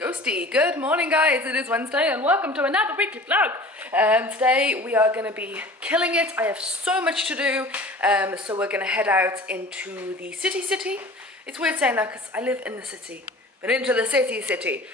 Ghosty, good morning guys, it is Wednesday and welcome to another weekly vlog. Today we are going to be killing it. I have so much to do, so we're going to head out into the city. It's weird saying that because I live in the city, but into the city.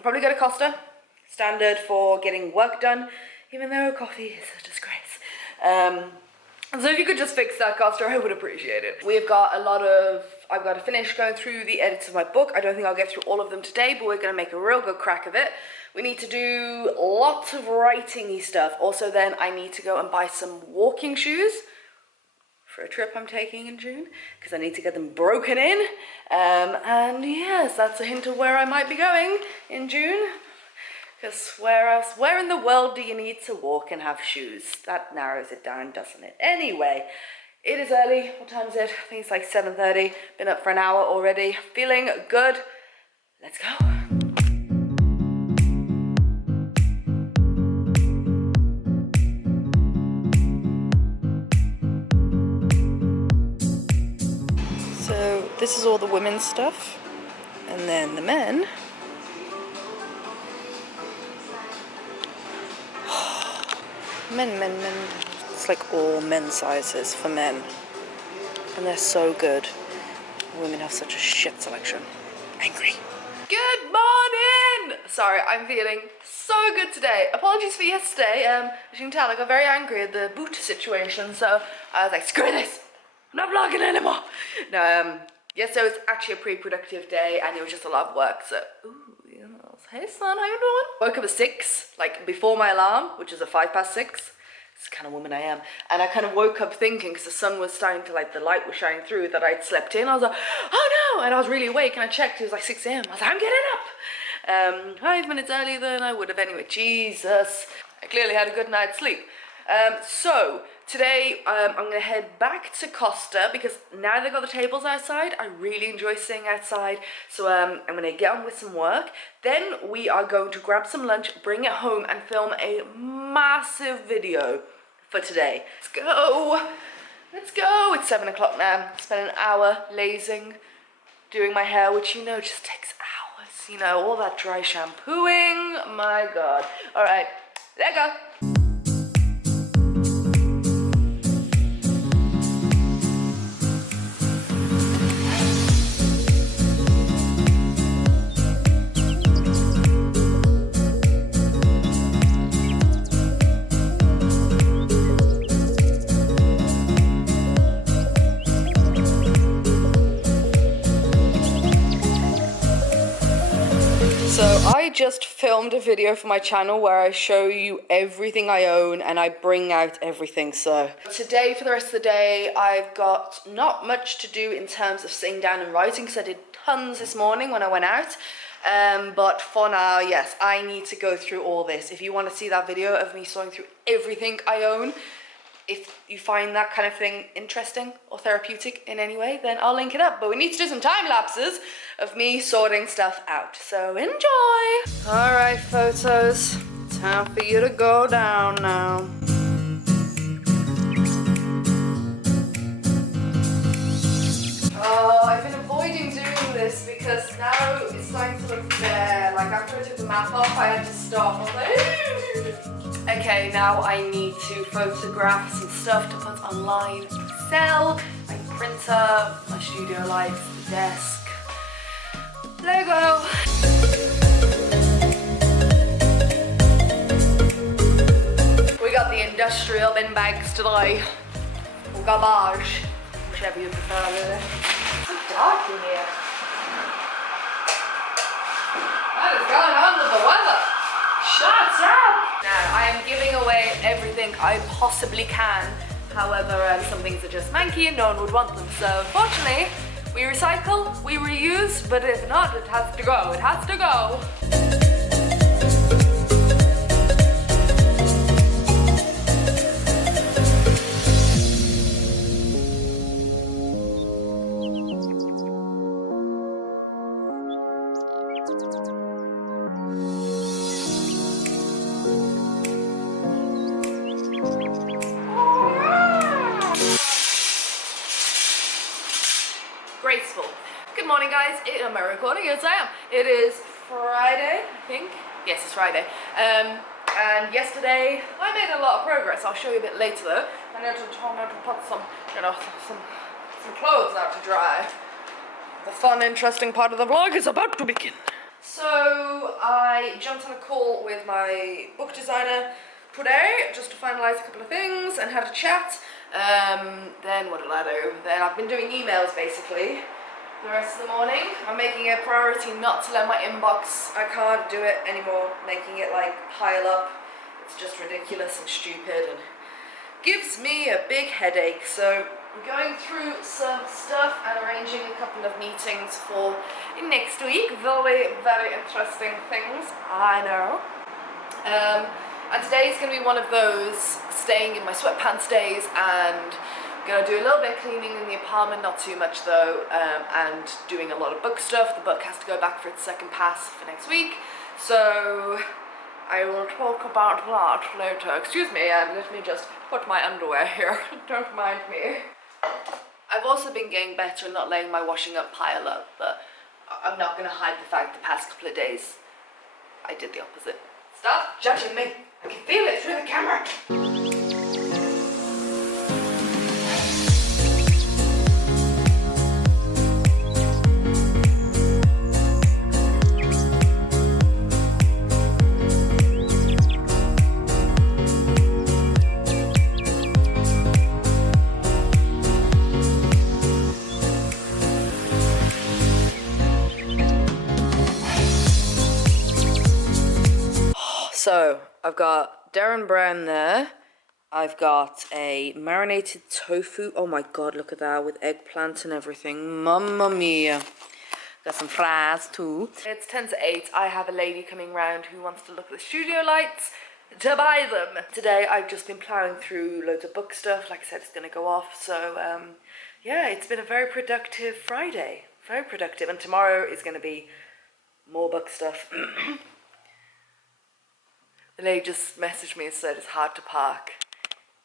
Probably go to Costa, standard for getting work done, even though coffee is a disgrace. So if you could just fix that, Costa, I would appreciate it. We've got I've got to finish going through the edits of my book. I don't think I'll get through all of them today, but we're going to make a real good crack of it. We need to do lots of writing-y stuff. Also then I need to go and buy some walking shoes for a trip I'm taking in June, because I need to get them broken in. And yes, that's a hint of where I might be going in June. Because where in the world do you need to walk and have shoes? That narrows it down, doesn't it? Anyway, it is early. What time is it? I think it's like 7:30. Been up for an hour already. Feeling good. Let's go. So this is all the women's stuff. And then the men. Men. It's like all men's sizes for men. And they're so good. Women have such a shit selection. Angry. Good morning! Sorry, I'm feeling so good today. Apologies for yesterday. As you can tell, I got very angry at the boot situation. So I was like, screw this. I'm not vlogging anymore. No, yesterday was actually a pretty productive day and it was just a lot of work. So, ooh. Hey son, how you doing? Woke up at 6, like before my alarm, which is a 6:05. It's the kind of woman I am. And I kind of woke up thinking, because the sun was starting to, like, the light was shining through, that I'd slept in. I was like, oh no! And I was really awake and I checked, it was like 6 a.m. I was like, I'm getting up! 5 minutes earlier than I would have anyway. Jesus. I clearly had a good night's sleep. So today I'm going to head back to Costa because now they've got the tables outside. I really enjoy sitting outside, so I'm going to get on with some work. Then we are going to grab some lunch, bring it home and film a massive video for today. Let's go. It's 7 o'clock now. Spent an hour lazing, doing my hair, which you know just takes hours. You know, all that dry shampooing. My God. All right, let's go. So I just filmed a video for my channel where I show you everything I own and I bring out everything. So today, for the rest of the day, I've got not much to do in terms of sitting down and writing because I did tons this morning when I went out. But for now, yes, I need to go through all this. If you want to see that video of me sorting through everything I own, if you find that kind of thing interesting or therapeutic in any way, then I'll link it up. But we need to do some time lapses of me sorting stuff out. So enjoy! Alright, photos. Time for you to go down now. Oh, I've been avoiding doing this because now it's starting to look bare. Like after I took the map off, I had to stop. I was like, okay, now I need to photograph some stuff to put online to sell. My printer, my studio lights, the desk. Lego! We got the industrial bin bags today. Or garbage, whichever you prefer really. It's so dark in here. What is going on with the weather? Shut up! Now, I am giving away everything I possibly can. However, some things are just manky and no one would want them. So, unfortunately, we recycle, we reuse, but if not, it has to go. It has to go. Graceful. Good morning guys, am I recording? Yes I am. It is Friday, I think. Yes, it's Friday. And yesterday I made a lot of progress. I'll show you a bit later though. I need to put some, some clothes out to dry. The fun, interesting part of the vlog is about to begin. So I jumped on a call with my book designer today just to finalize a couple of things and had a chat. Then what did I do? Then I've been doing emails basically the rest of the morning. I'm making it a priority not to let my inbox, I can't do it anymore, making it like pile up. It's just ridiculous and stupid and gives me a big headache. So I'm going through some stuff and arranging a couple of meetings for next week. Very, very interesting things, I know. And today is going to be one of those staying in my sweatpants days, and gonna do a little bit of cleaning in the apartment, not too much though, and doing a lot of book stuff. The book has to go back for its second pass for next week, so I will talk about that later. Excuse me, let me just put my underwear here. Don't mind me. I've also been getting better at not letting my washing up pile up, but I'm not gonna hide the fact the past couple of days I did the opposite. Stop judging me. I can feel it through the camera. So I've got Darren Brown there. I've got a marinated tofu. Oh my god, look at that, with eggplant and everything. Mamma mia. Got some fries too. It's 10 to 8. I have a lady coming round who wants to look at the studio lights to buy them. Today I've just been plowing through loads of book stuff. Like I said, it's going to go off. So yeah, it's been a very productive Friday. Very productive. And tomorrow is going to be more book stuff. The lady just messaged me and said it's hard to park.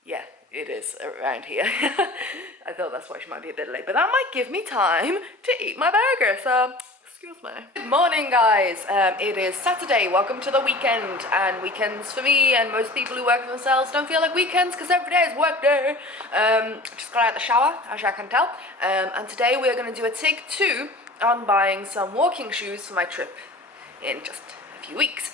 Yeah, it is around here. I thought that's why she might be a bit late, but that might give me time to eat my burger, so excuse me. Good morning, guys. It is Saturday. Welcome to the weekend. And weekends for me and most people who work for themselves don't feel like weekends because every day is work day. Just got out of the shower, as you can tell. And today we're going to do a take 2 on buying some walking shoes for my trip in just a few weeks.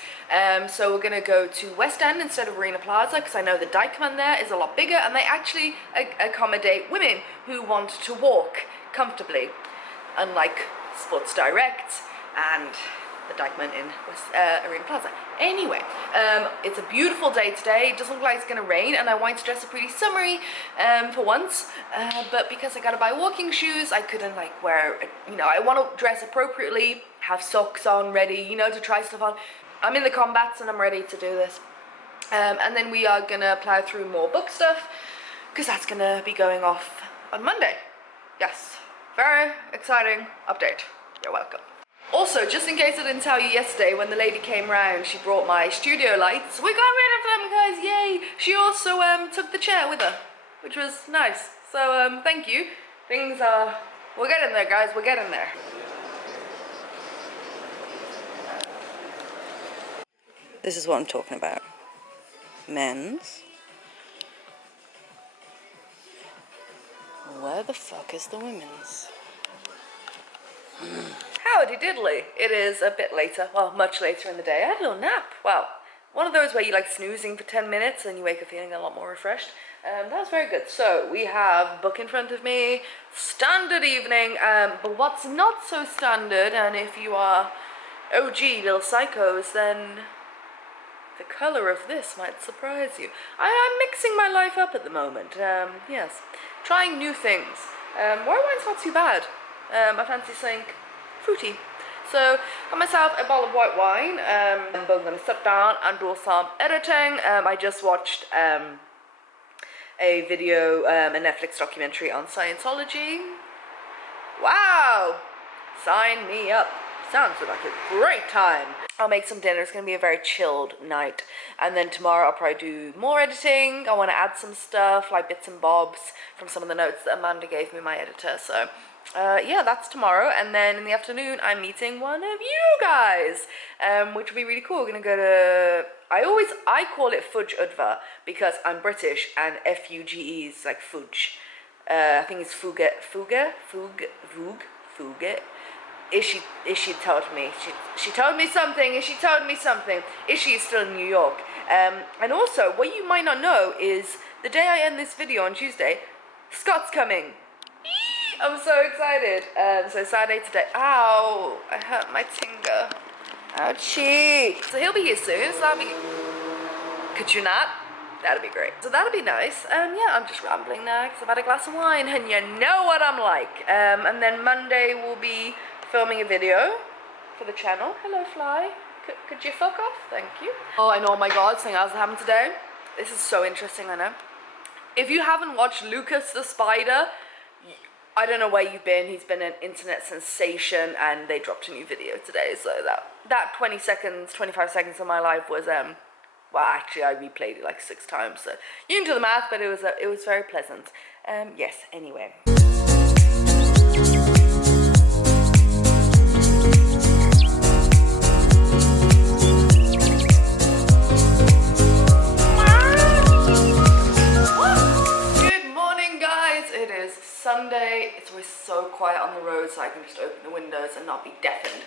So we're going to go to West End instead of Arena Plaza because I know the Dykeman there is a lot bigger and they actually accommodate women who want to walk comfortably, unlike Sports Direct and the Dykeman in Arena Plaza. Anyway, it's a beautiful day today. It doesn't look like it's going to rain and I wanted to dress up pretty summery for once, but because I got to buy walking shoes, I couldn't like wear, I want to dress appropriately, have socks on ready, to try stuff on. I'm in the combats and I'm ready to do this. And then we are gonna plow through more book stuff because that's gonna be going off on Monday. Yes, very exciting update. You're welcome. Also, just in case I didn't tell you yesterday, when the lady came round, she brought my studio lights. We got rid of them, guys, yay! She also took the chair with her, which was nice. So thank you. Things are, we're getting there, guys, we're getting there. This is what I'm talking about. Men's. Where the fuck is the women's? Howdy diddly. It is a bit later, well, much later in the day. I had a little nap. Well, one of those where you like snoozing for 10 minutes and you wake up feeling a lot more refreshed. That was very good. So we have a book in front of me. Standard evening. But what's not so standard, and if you are OG little psychos, then the colour of this might surprise you. I'm mixing my life up at the moment, yes. Trying new things. White wine's not too bad. I fancy something fruity. So, got myself a bottle of white wine, but I'm going to sit down and do some editing. I just watched a video, a Netflix documentary on Scientology. Wow! Sign me up. Sounds like a great time. I'll make some dinner. It's going to be a very chilled night. And then tomorrow I'll probably do more editing. I want to add some stuff, like bits and bobs from some of the notes that Amanda gave me, my editor. So yeah, that's tomorrow, and then in the afternoon I'm meeting one of you guys, which will be really cool. We're gonna go to, I call it Fudge Udva because I'm British, and F-U-G-E is like fudge. I think it's Fuge. Ishi told me, she told me something, and she told me something. Ishi is still in New York. And also, what you might not know is, the day I end this video on Tuesday, Scott's coming. I'm so excited. So Saturday today. Ow! I hurt my finger. Ouchie! So he'll be here soon. So that'll be. Could you not? That'd be great. So that'll be nice. Yeah, I'm just rambling now because I've had a glass of wine, and you know what I'm like. And then Monday we'll be filming a video for the channel. Hello, Fly. Could you fuck off? Thank you. Oh, I know. Oh my God, something else happened today. This is so interesting. I know. If you haven't watched Lucas the Spider, I don't know where you've been. He's been an internet sensation, and they dropped a new video today. So that 20 seconds, 25 seconds of my life was well, actually I replayed it like 6 times. So you can do the math, but it was very pleasant. Yes. Anyway. Sunday, it's always so quiet on the road, so I can just open the windows and not be deafened.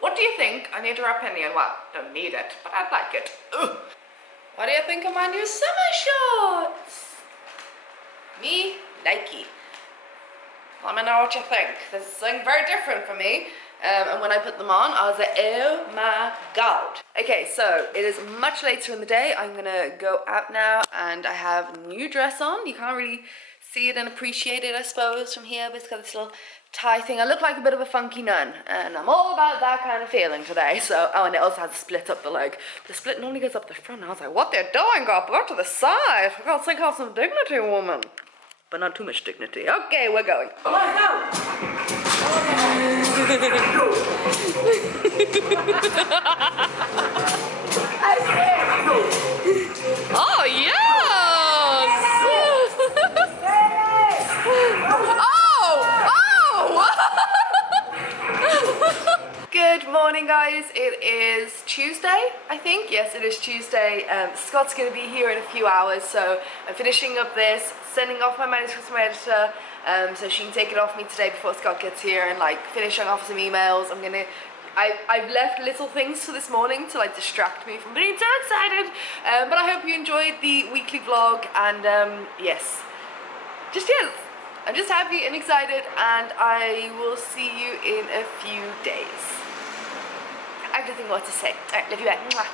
What do you think? I need a opinion. Well, don't need it, but I'd like it. Ugh. What do you think of my new summer shorts? Me, likey. Let me know what you think. This is something very different for me. And when I put them on, I was like, oh my God. Okay, so it is much later in the day. I'm gonna go out now, and I have a new dress on. You can't really see it and appreciate it, I suppose, from here, but it's got this little tie thing. I look like a bit of a funky nun, and I'm all about that kind of feeling today. So, oh, and it also has a split up the leg. The split normally goes up the front. I was like, what they're doing? Go to the side. For God's sake, have some dignity, woman. But not too much dignity. Okay, we're going. Oh, oh yes! Good morning, guys. It is Tuesday, I think. Yes, it is Tuesday. Scott's going to be here in a few hours, so I'm finishing up this, sending off my manuscript to my editor, so she can take it off me today before Scott gets here, and like finishing off some emails. I've left little things for this morning to like distract me from being so excited, but I hope you enjoyed the weekly vlog, and yes, I'm just happy and excited, and I will see you in a few days. I don't think what to say. Alright, love you back. Mwah.